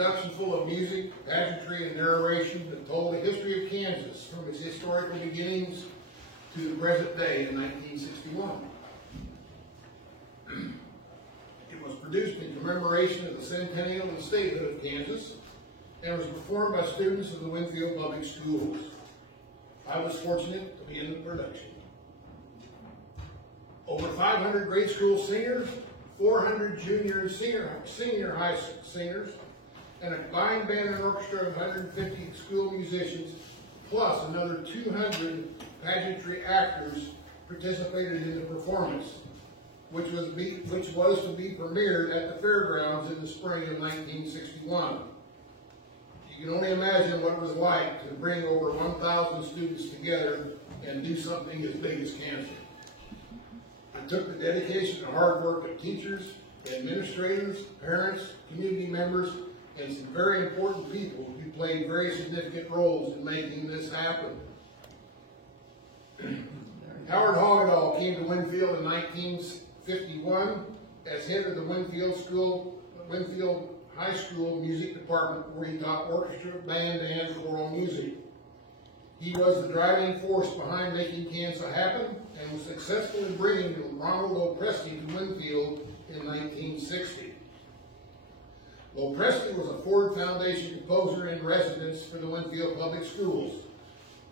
production full of music, pageantry, and narration that told the history of Kansas from its historical beginnings to the present day in 1961. It was produced in commemoration of the centennial and statehood of Kansas and was performed by students of the Winfield Public Schools. I was fortunate to be in the production. Over 500 grade school singers, 400 junior and senior high singers, and a combined band and orchestra of 150 school musicians, plus another 200 pageantry actors participated in the performance, which was to be premiered at the fairgrounds in the spring of 1961. You can only imagine what it was like to bring over 1,000 students together and do something as big as Kansas. It took the dedication and hard work of teachers, administrators, parents, community members, and some very important people who played very significant roles in making this happen. Howard Hogedall came to Winfield in 1951 as head of the Winfield High School Music Department, where he taught orchestra, band, and choral music. He was the driving force behind making Kansas happen and was successful in bringing Ronald Lopresti to Winfield in 1960. Lopresti was a Ford Foundation composer in residence for the Winfield Public Schools.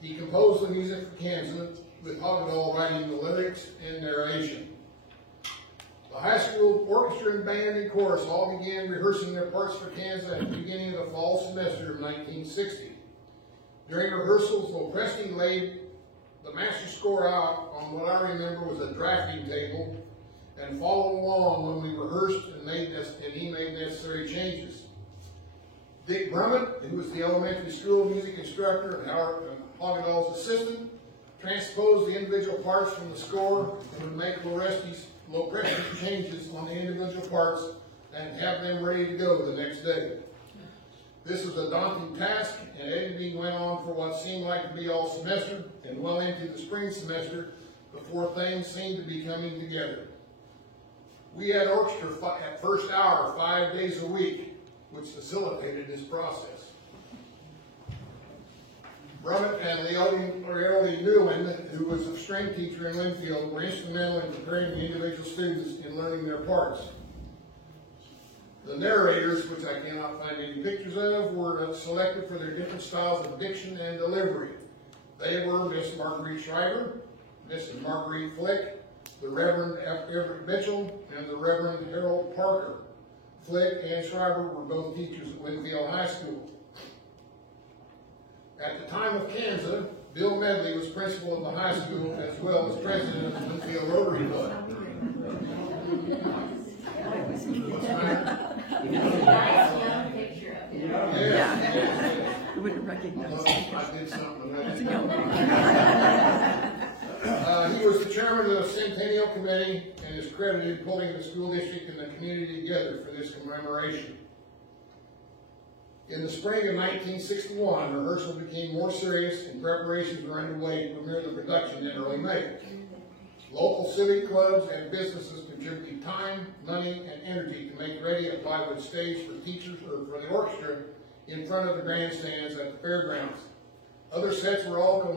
He composed the music for Kansas, with Hogedall writing the lyrics and narration. The high school orchestra and band and chorus all began rehearsing their parts for Kansas at the beginning of the fall semester of 1960. During rehearsals, Lopresti laid the master score out on what I remember was a drafting table and followed along when we rehearsed and he made necessary changes. Dick Brummett, who was the elementary school music instructor and Hogedall's assistant, transposed the individual parts from the score and would make Lopresti's changes on the individual parts and have them ready to go the next day. This was a daunting task, and editing went on for what seemed like to be all semester and well into the spring semester before things seemed to be coming together. We had orchestra at first hour 5 days a week, which facilitated this process. Brummett and Leonie Newland, who was a string teacher in Winfield, were instrumental in preparing the individual students in learning their parts. The narrators, which I cannot find any pictures of, were selected for their different styles of diction and delivery. They were Miss Marguerite Schreiber, Mrs. Marguerite Flick, the Reverend Everett Mitchell, and the Reverend Harold Parker. Flick and Schreiber were both teachers at Winfield High School. At the time of Kansas, Bill Medley was principal of the high school as well as president of the Winfield Rotary Club. Nice young picture up there. Yeah. You wouldn't recognize it. I did something with That's a that. young picture. He was the chairman of the Centennial Committee and is credited pulling the school district and the community together for this commemoration. In the spring of 1961, rehearsals became more serious and preparations were underway to premiere the production in early May. Local civic clubs and businesses contributed time, money, and energy to make ready a plywood stage for teachers or for the orchestra in front of the grandstands at the fairgrounds. Other sets were also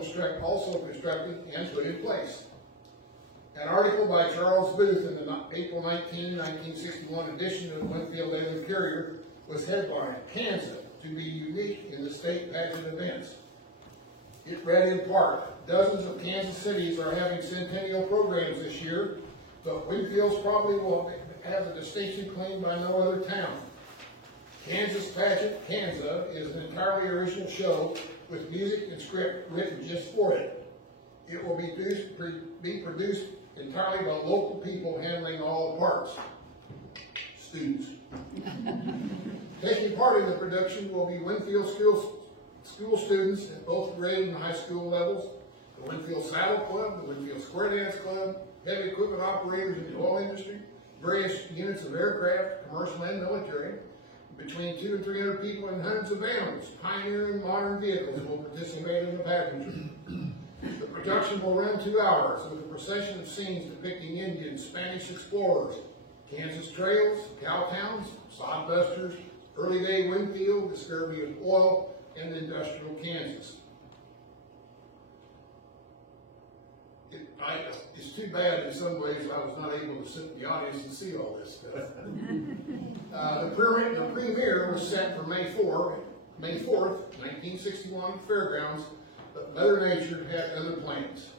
constructed and put in place. An article by Charles Booth in the April 19, 1961 edition of the Winfield Daily Courier was headlined, "Kansas to be unique in the state pageant events." It read in part, "Dozens of Kansas cities are having centennial programs this year, but Winfield's probably will have the distinction claimed by no other town. Kansas Pageant Kansas is an entirely original show with music and script written just for it. It will be produced entirely by local people handling all the parts." Students. Taking part in the production will be Winfield school students at both grade and high school levels, the Winfield Saddle Club, the Winfield Square Dance Club, heavy equipment operators in the oil industry, various units of aircraft, commercial and military. Between 200 and 300 people and hundreds of animals, pioneering modern vehicles will participate in the pageantry. The production will run 2 hours with a procession of scenes depicting Indians, Spanish explorers, Kansas trails, cow towns, sodbusters, Early Day Winfield, Discovery of Oil, and Industrial Kansas. It's too bad in some ways I was not able to sit in the audience and see all this stuff. The premiere was set for May 4th, 1961 Fairgrounds, but Mother Nature had other plans.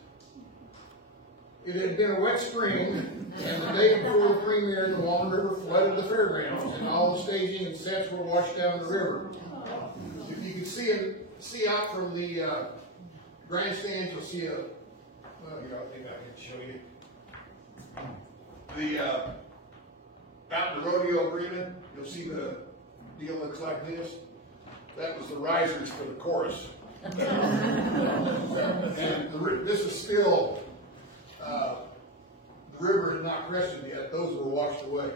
It had been a wet spring, and the day before the premiere, the Wallen River flooded the fairgrounds, and all the staging and sets were washed down the river. If you can see out from the grandstands, you'll see well, here, I think I can show you. Out in the rodeo arena, you'll see the deal looks like this. That was the risers for the chorus. And this is still, the river had not crested yet. Those were washed away.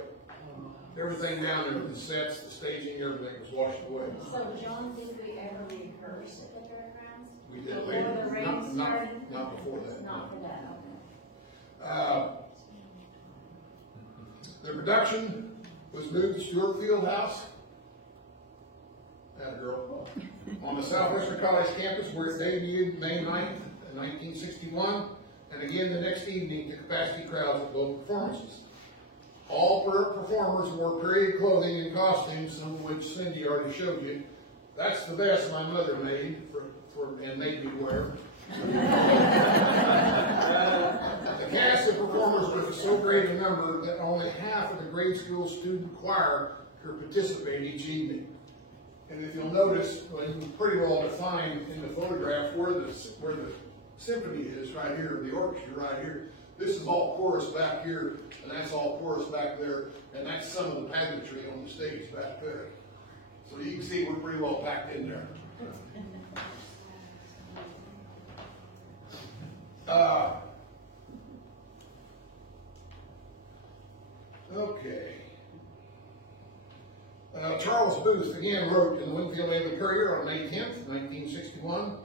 Everything down there, the sets, the staging, everything was washed away. So, John, did we ever rehearse at the fairgrounds? We did Before later. the rain started? Not before that. Not for that, okay. The production was moved to Stewart Fieldhouse, that girl, on the Southwestern College campus where it debuted May 9th, 1961, and again the next evening to capacity crowds at both performances. All performers wore period clothing and costumes, some of which Cindy already showed you. That's the best my mother made and made me wear. The cast of performers was so great a number that only half of the grade school student choir could participate each evening. And if you'll notice, it's pretty well defined in the photograph where the symphony is right here, the orchestra right here. This is all chorus back here, and that's all chorus back there, and that's some of the pageantry on the stage back there. So you can see we're pretty well packed in there. Okay. Charles Booth again wrote in the Winfield Daily Courier on May 10th, 1961,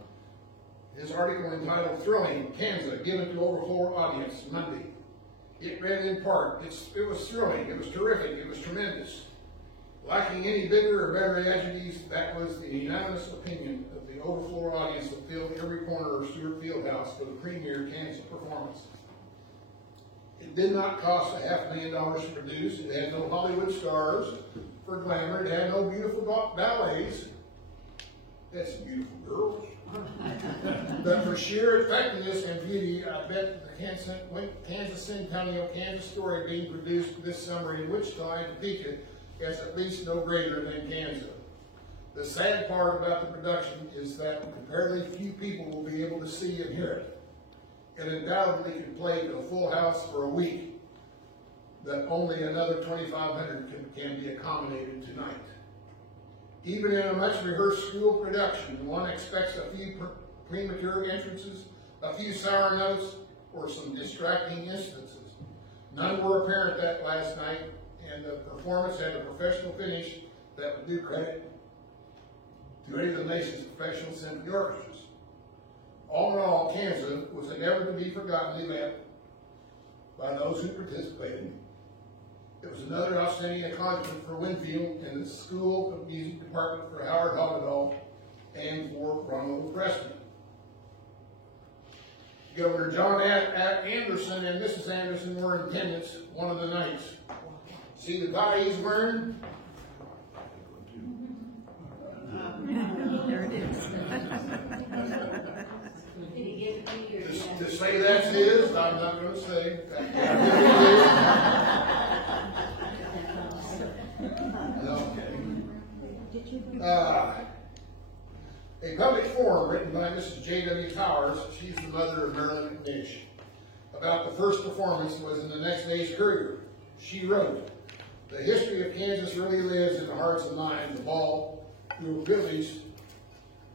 his article entitled "Thrilling, Kansas, Given to Overflow Audience, Monday." It read in part, it was thrilling, it was terrific, it was tremendous. Lacking any bigger or better adjectives, that was the unanimous opinion of the overflow audience that filled every corner of Stewart Fieldhouse for the premier Kansas performance. It did not cost $500,000 to produce. It had no Hollywood stars for glamour. It had no beautiful ballets. That's beautiful girls. But for sheer effectiveness and beauty, I bet the Kansas Centennial Kansas story being produced this summer in Wichita and Topeka is at least no greater than Kansas. The sad part about the production is that comparatively few people will be able to see and hear it. It undoubtedly could play to a full house for a week, but only another 2,500 can be accommodated tonight. Even in a much rehearsed school production, one expects a few premature entrances, a few sour notes, or some distracting instances. None were apparent that last night, and the performance had a professional finish that would do credit to any of the nation's professional symphony orchestras. All in all, Kansas was a never-to-be-forgotten event by those who participated. It was another outstanding accomplishment for Winfield and the School of Music Department for Howard Hogedal and for Ronald Preston. Governor John Anderson and Mrs. Anderson were in attendance one of the nights. See the tie he's wearing? There it is. Did he give it to you? To say that's his, I'm not going to say. A public forum written by Mrs. J.W. Towers, she's the mother of Marilyn McNish, about the first performance was in the next day's Courier. She wrote, "The history of Kansas really lives in the hearts and minds of all who were privileged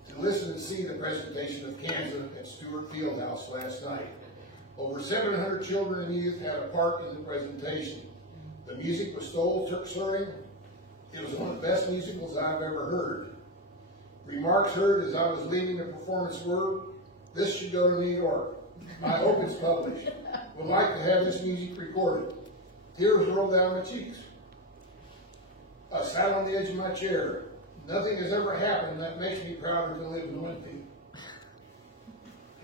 to listen and see the presentation of Kansas at Stewart Fieldhouse last night. Over 700 children and youth had a part in the presentation. The music was soul-stirring. It was one of the best musicals I've ever heard. Remarks heard as I was leaving the performance were, 'This should go to New York. I hope it's published. Would like to have this music recorded.' Tears rolled down my cheeks. I sat on the edge of my chair. Nothing has ever happened that makes me prouder to live in Winfield.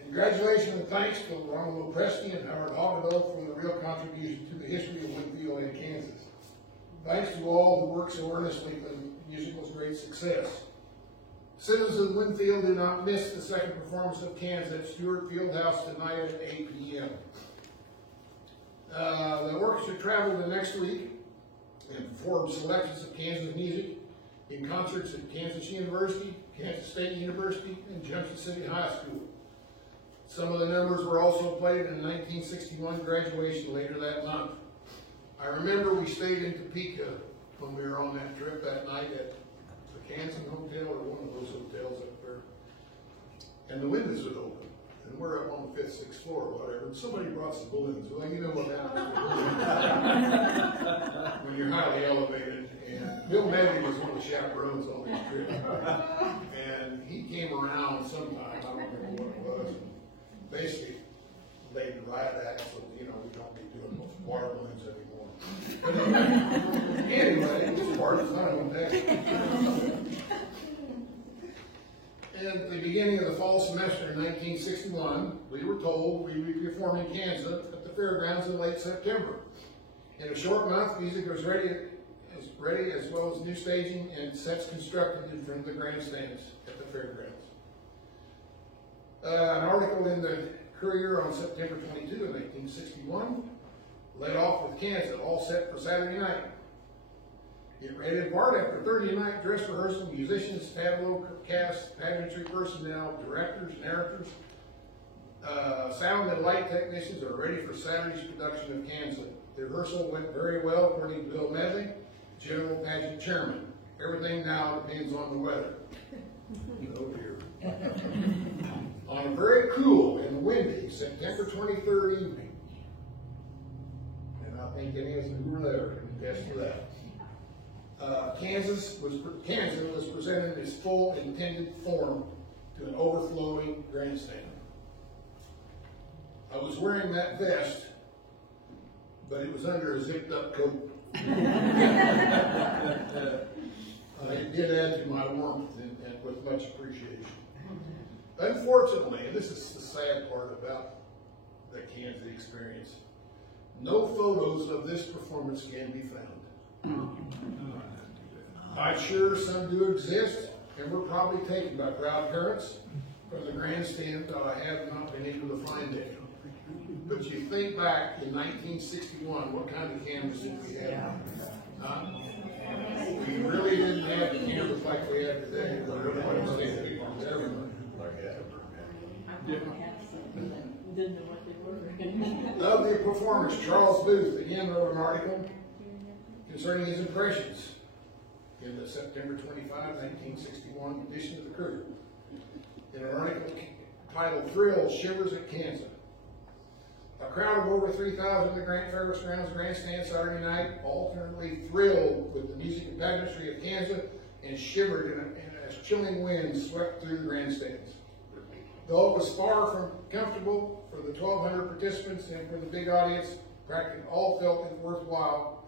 Congratulations and thanks to Ronald Lopresti and Howard Hogedal for the real contribution to the history of Winfield and Kansas. Thanks to all who worked so earnestly for the musical's great success. Citizens of Winfield, do not miss the second performance of Kansas at Stewart Fieldhouse tonight at 8 p.m. The orchestra traveled the next week and performed selections of Kansas music in concerts at Kansas University, Kansas State University, and Junction City High School. Some of the numbers were also played in the 1961 graduation later that month. I remember we stayed in Topeka when we were on that trip that night at the Kansan Hotel or one of those hotels up there. And the windows would open. And we're up on the 5th, 6th floor or whatever. And somebody brought some balloons. Well, you know what happens when you're highly elevated. And Bill Medley was one of the chaperones on this trip. And he came around sometime, I don't remember what it was. Basically, laid the riot act, so, you know, we don't be doing those water balloons anymore. But anyway, it was part of the fun one day. At the beginning of the fall semester in 1961, we were told we would be performing Kansas at the fairgrounds in late September. In a short month, music was ready as well as new staging and sets constructed in front of the grandstands at the fairgrounds. An article in the Courier on September 22 of 1961 led off with Kansas, all set for Saturday night. It read in part, after 30 night dress rehearsal, musicians, tableau cast, pageantry personnel, directors, narrators, sound and light technicians are ready for Saturday's production of Kansas. The rehearsal went very well, according to Bill Medley, General Pageant Chairman. Everything now depends on the weather. Oh dear. On a very cool and windy September 23rd evening, and I think any of us who were there can attest to that, Kansas was presented in its full intended form to an overflowing grandstand. I was wearing that vest, but it was under a zipped up coat. It did add to my warmth and with much appreciation. Unfortunately, and this is the sad part about the Kansas experience, no photos of this performance can be found. I'm sure some do exist and were probably taken by proud parents from the grandstand, though I have not been able to find any. But you think back in 1961, what kind of cameras did we have? We really didn't have the cameras like we have today. Of the performers, Charles Booth again wrote an article concerning his impressions in the September 25, 1961 edition of the Courier. In an article titled "Thrill Shivers at Kansas." A crowd of over 3,000 at the Grant Ferris Grounds grandstand Saturday night alternately thrilled with the music and pageantry of Kansas and shivered in as chilling winds swept through the grandstands. Though it was far from comfortable for the 1,200 participants and for the big audience, practically all felt it worthwhile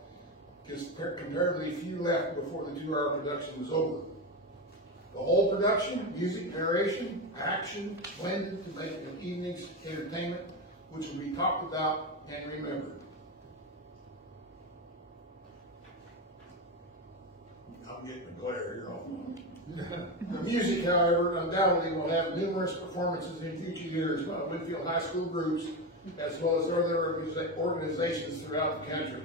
because comparatively few left before the 2-hour production was over. The whole production, music, narration, action, blended to make an evening's entertainment which will be talked about and remembered. I'm getting a glare here all The music, however, undoubtedly will have numerous performances in future years by Winfield High School groups, as well as other organizations throughout the country.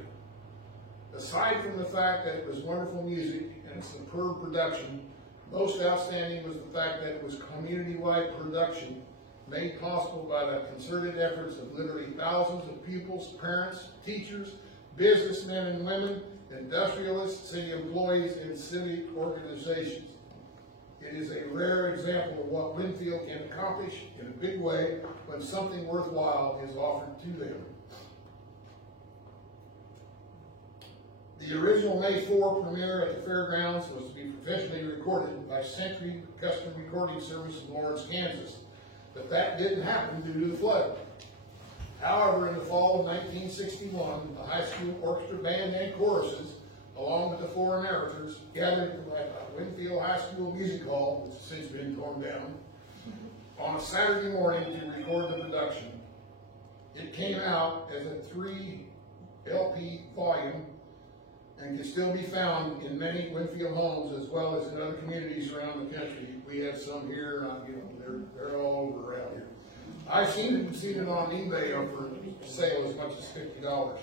Aside from the fact that it was wonderful music and a superb production, most outstanding was the fact that it was community-wide production made possible by the concerted efforts of literally thousands of pupils, parents, teachers, businessmen and women, industrialists, city employees, and civic organizations. It is a rare example of what Winfield can accomplish in a big way when something worthwhile is offered to them. The original May 4 premiere at the fairgrounds was to be professionally recorded by Century Custom Recording Service in Lawrence, Kansas. But that didn't happen due to the flood. However, in the fall of 1961, the high school orchestra band and choruses, along with the four narrators, gathered at Winfield High School Music Hall, which has since been torn down, on a Saturday morning to record the production. It came out as a 3 LP volume and can still be found in many Winfield homes as well as in other communities around the country. We have some here, they're all over around here. I've seen it on eBay for sale as much as $50.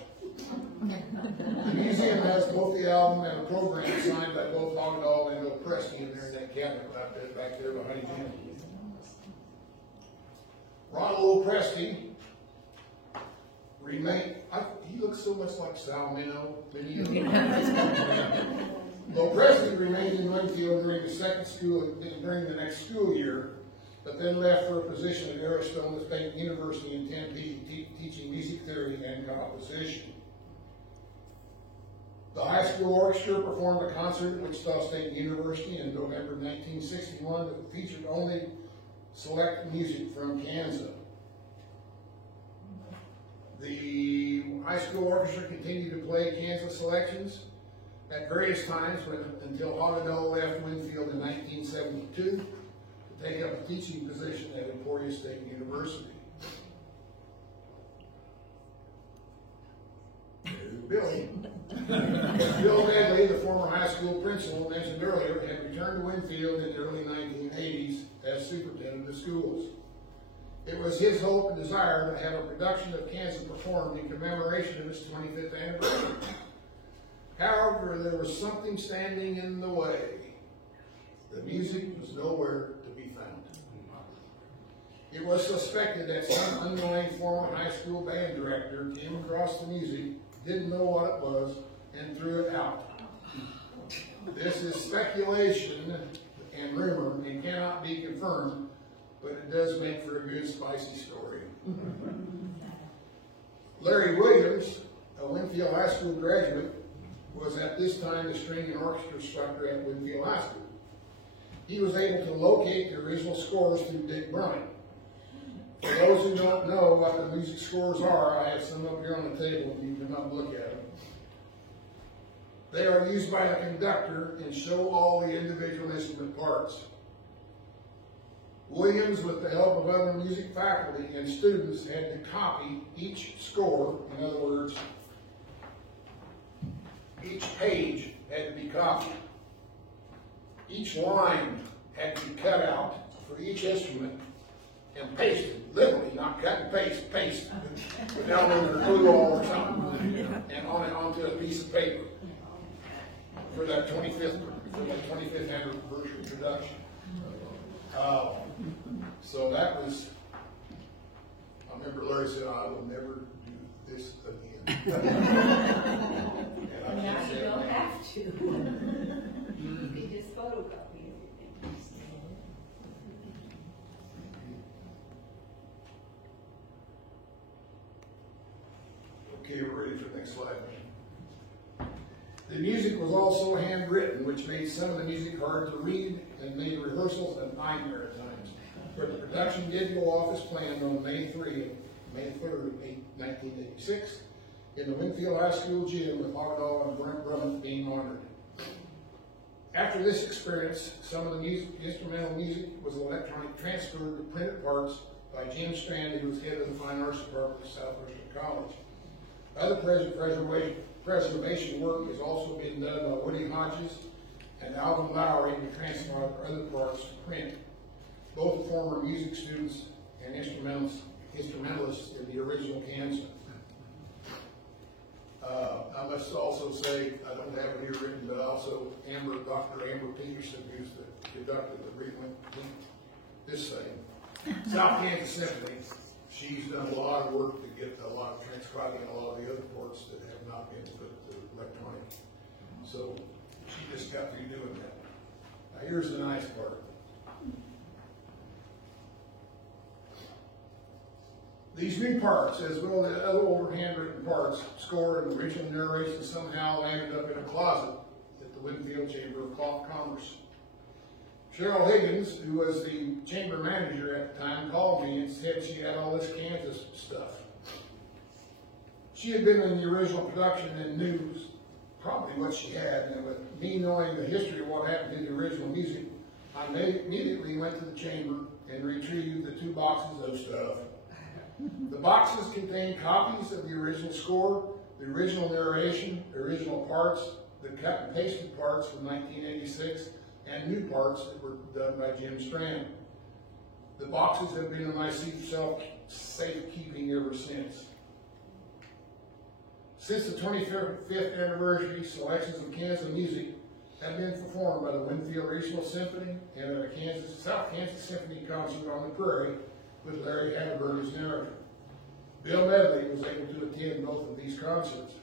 The museum has both the album and a program signed by both Hogedal and Bill Presti in there in that cabinet back there behind him. Ronald Presti remained. He looks so much like Sal Minnow. Well, Presti remained in Winfield during the next school year, but then left for a position at Arizona State University in Tempe, teaching music theory and composition. The high school orchestra performed a concert at Wichita State University in November 1961 that featured only select music from Kansas. The high school orchestra continued to play Kansas selections at various times until Hogedal left Winfield in 1972 to take up a teaching position at Emporia State University. Billy. Bill Medley, the former high school principal mentioned earlier, had returned to Winfield in the early 1980s as superintendent of schools. It was his hope and desire to have a production of Kansas performed in commemoration of its 25th anniversary. However, there was something standing in the way. The music was nowhere to be found. It was suspected that some unknowing former high school band director came across the music, didn't know what it was, and threw it out. This is speculation and rumor and cannot be confirmed, but it does make for a good spicy story. Larry Williams, a Winfield High School graduate, was at this time the string and orchestra instructor at Winfield High School. He was able to locate the original scores through Dick Brunt. For those who don't know what the music scores are, I have some up here on the table and you can come look at them. They are used by the conductor and show all the individual instrument parts. Williams, with the help of other music faculty and students, had to copy each score. In other words, each page had to be copied. Each line had to be cut out for each instrument and pasted, literally, not cut and paste, paste. Put down under glue all or something, and on it onto a piece of paper for that 25th anniversary production. So that was, I remember Larry said, I will never do this again. And Now you don't have to. You can just photocopy everything. Okay, we're ready for the next slide. The music was also handwritten, which made some of the music hard to read and made rehearsals a nightmare at times. But the production did go off as planned on May 3rd, 1986, in the Winfield High School gym with Hogedal and Brent Brummett being honored. After this experience, some of the instrumental music was electronic transferred to printed parts by Jim Strand, who was head of the Fine Arts Department of Southwestern College. Other preservation work is also being done by Woody Hodges and Alvin Lowry to transfer other parts to print. Both former music students and instrumentalists in the original Kansas. I must also say, I don't have it here written, but also Dr. Amber Peterson, who's the conductor of this thing. South Kansas Symphony. She's done a lot of work to get a lot of transcribing a lot of the other parts that have not been put to electronic. So she just got through doing that. Now here's the nice part. These new parts, as well as other older handwritten parts, score and original narration somehow landed up in a closet at the Winfield Chamber of Commerce. Cheryl Higgins, who was the chamber manager at the time, called me and said she had all this Kansas stuff. She had been in the original production and knew probably what she had, and with me knowing the history of what happened to the original music, I immediately went to the chamber and retrieved the 2 boxes of stuff. The boxes contain copies of the original score, the original narration, the original parts, the cut and pasted parts from 1986, and new parts that were done by Jim Strand. The boxes have been in my safekeeping ever since. Since the 25th anniversary, selections of Kansas music have been performed by the Winfield Regional Symphony and at a South Kansas Symphony concert on the Prairie with Larry Hadberg as narrator. Bill Medley was able to attend both of these concerts.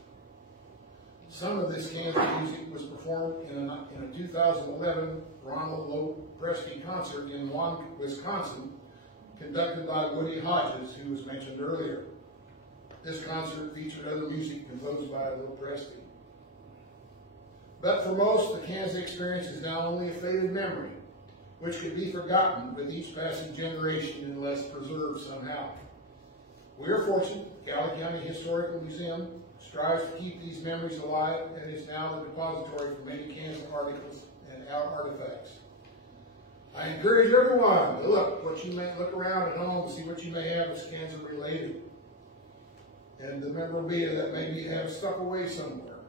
Some of this Kansas music was performed in a 2011 Ronald Lopresti concert in Wisconsin, conducted by Woody Hodges, who was mentioned earlier. This concert featured other music composed by Lopresti. But for most, the Kansas experience is now only a faded memory, which could be forgotten with each passing generation unless preserved somehow. We are fortunate the Cowley County Historical Museum strives to keep these memories alive and is now the depository for many Kansas articles and artifacts. I encourage everyone to look around at home and see what you may have that's Kansas related, and the memorabilia that maybe you have stuck away somewhere.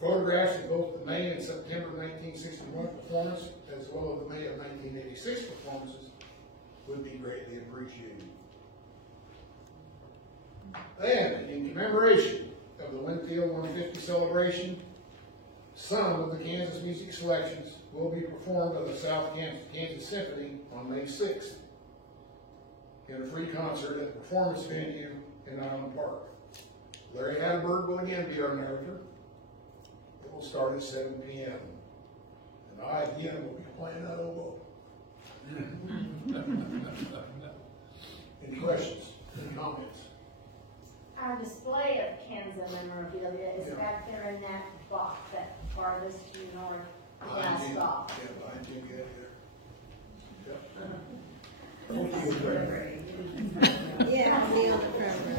Photographs of both the May and September 1961 performance, as well as the May of 1986 performances, would be greatly appreciated. And in commemoration of the Winfield 150 celebration, some of the Kansas music selections will be performed by the South Kansas Symphony on May 6th in a free concert at the performance venue in Island Park. Larry Hadberg will again be our narrator. It will start at 7 p.m. And I again will be playing that oboe. Any questions? Any comments? Our display of Kansas memorabilia is back there in that box, that farthest north last off. Yeah, behind Jim Gadd here. Yep. Yeah, I'll be on the front row.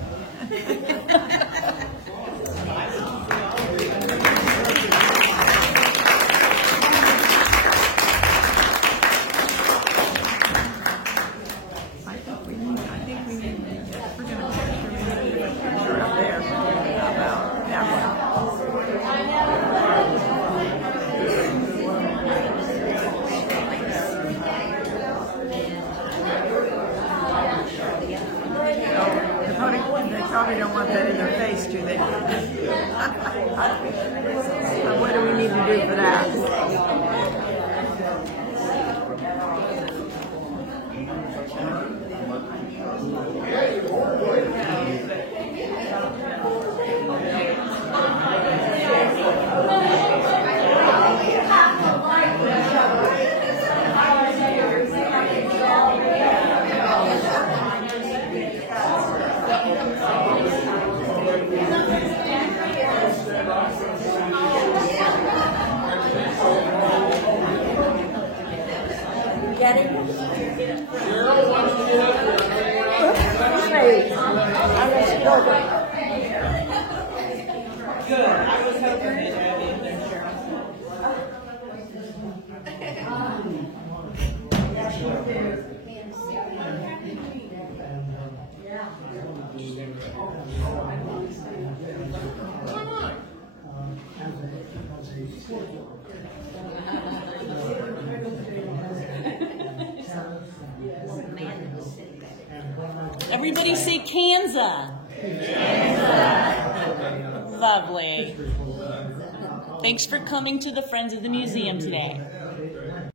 Probably don't want that in their face, do they? What do we need to do for that? Good. I was hoping that I'd be in there, Everybody say Kansas. Lovely. Thanks for coming to the Friends of the Museum today.